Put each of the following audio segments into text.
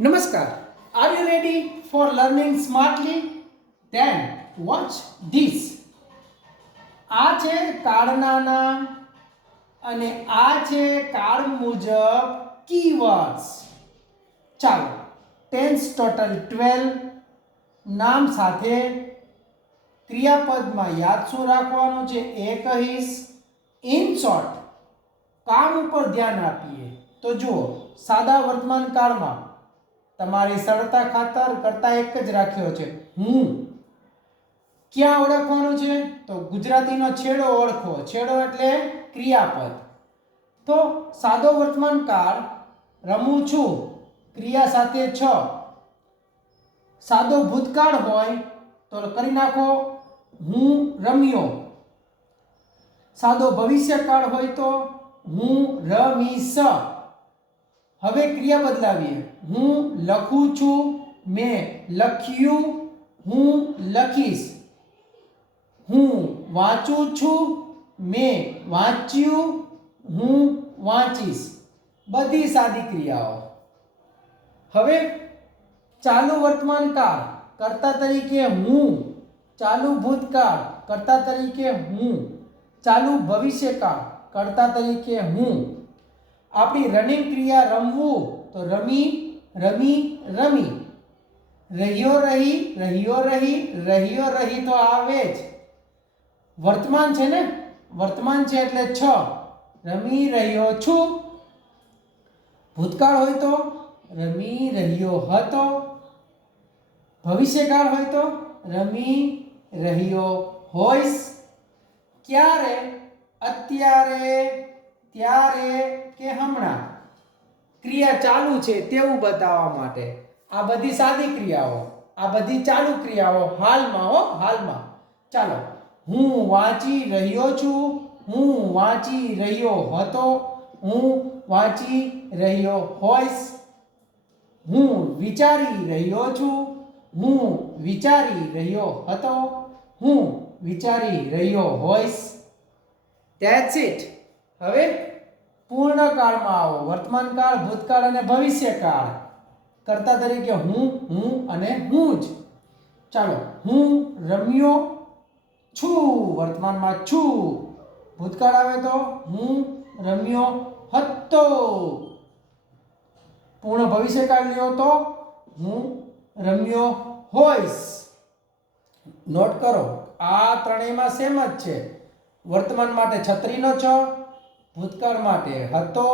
Namaskar. Are you ready for learning smartly? Then watch this. આ છે કાર્ડના નામ અને આ છે કાર્ડ મુજબ કીવર્ડ્સ. ચાલો, ટેન્સ ટોટલ 12. નામ સાથે ક્રિયાપદમાં યાદ શું રાખવાનું છે એ કહીશ. ઇન શોર્ટ કામ ઉપર ધ્યાન આપીએ તો જુઓ, સાદા વર્તમાન કાળમાં તમારી સરળતા ખાતર કરતા એક જ રાખ્યો છે હું. ક્યાં ઓળખવાનું છે તો ગુજરાતીનો છેડો ઓળખો. છેડો એટલે ક્રિયાપદ. તો સાદો વર્તમાન કાળ રમું છું ક્રિયા સાથે છ. સાદો ભૂતકાળ હોય તો કરી નાખો હું રમ્યો. સાદો ભવિષ્યકાળ હોય તો હું રમીશ. હવે ક્રિયા બદલાવીએ. હું લખું છું, મેં લખ્યું, હું લખીશ. હું વાંચું છું, મેં વાંચ્યું, હું વાંચીશ. બધી સાદી ક્રિયાઓ. હવે ચાલુ વર્તમાન કાળ કર્તા તરીકે હું, ચાલુ ભૂતકાળ કર્તા તરીકે હું, ચાલુ ભવિષ્યકાળ કર્તા તરીકે હું. આપણી રનિંગ ક્રિયા રમવું તો રમી, રમી, રમી. રહ્યો, રહી, રહ્યો, રહી, રહ્યો, રહી તો આવે જ. વર્તમાન છે ને, વર્તમાન છે એટલે છ. રમી રહ્યો છું. ભૂતકાળ હોય તો રમી રહ્યો હતો. ભવિષ્યકાળ હોય તો રમી રહ્યો હોઈશ. ક્યારે? અત્યારે, ત્યારે કે હમણાં. ક્રિયા ચાલુ છે તેવું બતાવવા માટે. આ બધી સાદી ક્રિયાઓ, આ બધી ચાલુ ક્રિયાઓ હાલમાં હો, હાલમાં. ચાલો, હું વાંચી રહ્યો છું, હું વાંચી રહ્યો હતો, હું વાંચી રહ્યો હોઈશ. હું વિચારી રહ્યો છું, હું વિચારી રહ્યો હતો, હું વિચારી રહ્યો હોઈશ. That's it. હવે પૂર્ણકાળમાં આવો. વર્તમાન કાળ, ભૂતકાળ અને ભવિષ્યકાળ. કર્તા તરીકે હું, હું અને હું જ. ચાલો, હું રમ્યો છું, વર્તમાનમાં છું. ભૂતકાળ આવે તો હું રમ્યો હતો. પૂર્ણ ભવિષ્યકાળ લ્યો તો હું રમ્યો હોઈશ. નોટ કરો, આ ત્રણેયમાં સેમ જ છે. વર્તમાન માટે છત્રીનો છ, ભૂતકાળ માટે હતો,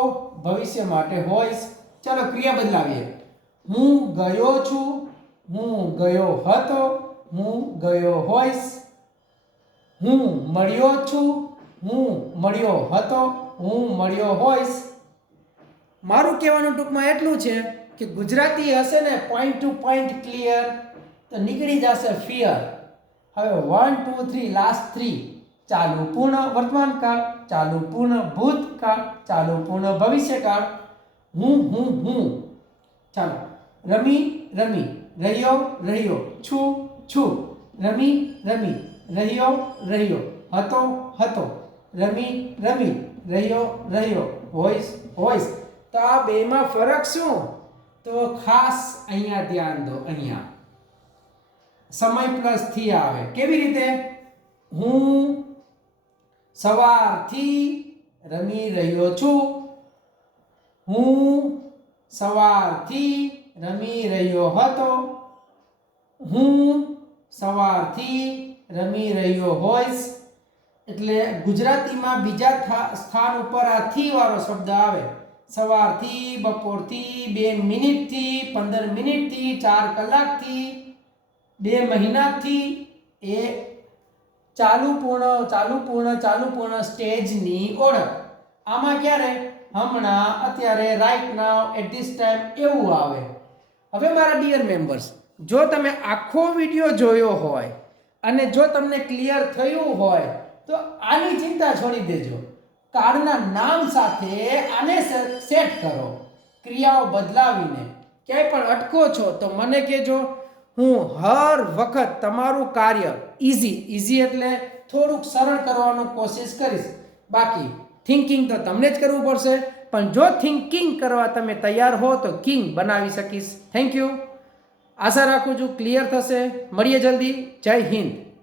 ભવિષ્ય માટે હોઈશ. ચાલો ક્રિયા બદલાવીએ. હું ગયો છું, હું ગયો હતો, હું ગયો હોઈશ. હું મળ્યો છું, હું મળ્યો હતો, હું મળ્યો હોઈશ. મારું કહેવાનું ટૂંકમાં એટલું છે કે ગુજરાતી હશે ને પોઈન્ટ ટુ પોઈન્ટ ક્લિયર તો નીકળી જશે ફિયર. હવે 1 2 3 લાસ્ટ 3. ચાલુ પૂર્ણ વર્તમાન કાળ, ચાલુ પૂર્ણ ભૂતકાળ, ચાલુ પૂર્ણ ભવિષ્યકાળ. હું, હું, હું. ચાલો, રમી, રમી, રહ્યો, રહ્યો, છું, છું, રમી, રમી, રહ્યો, રહ્યો, હતો, હતો, રમી, રમી, રહ્યો, રહ્યો, હોઈશ, હોઈશ. તો આ બેમાં ફરક શું? તો ખાસ અહીંયા ધ્યાન દો. અહીંયા સમય પ્લસ થી આવે. કેવી રીતે? હું સવારથી રમી રહ્યો છું, હું સવારથી રમી રહ્યો હતો, હું સવારથી રમી રહ્યો હોઈશ. એટલે ગુજરાતીમાં બીજા સ્થાન ઉપર આ થી વાળો શબ્દ આવે. સવારથી, બપોરથી, 2 મિનિટથી, 15 મિનિટથી, 4 કલાકથી, 2 મહિનાથી. એ ચાલુ પૂર્ણ, ચાલુ પૂર્ણ, ચાલુ પૂર્ણ સ્ટેજની ઓળખ. આમાં ક્યારે? હમણાં, અત્યારે, right now, at this time એવું આવે. હવે મારા ડિયર મેમ્બર્સ, જો તમે આખો વિડીયો જોયો હોય અને જો તમને ક્લિયર થયું હોય તો આની ચિંતા છોડી દેજો. કાળના નામ સાથે આને સેટ કરો. ક્રિયાઓ બદલાવીને. ક્યાંય પણ અટકો છો તો મને કહેજો. હું હર વખત તમારું કાર્ય ઇઝી એટલે થોડુંક સરળ કરવાનો કોશિશ કરીશ. બાકી થિંકિંગ તો તમને જ કરવું પડશે. પણ જો થિંકિંગ કરવા તમે તૈયાર હો તો કિંગ બનાવી શકીશ. Thank you. આશા રાખું છું ક્લિયર થશે. મળીએ જલ્દી. જય હિન્દ.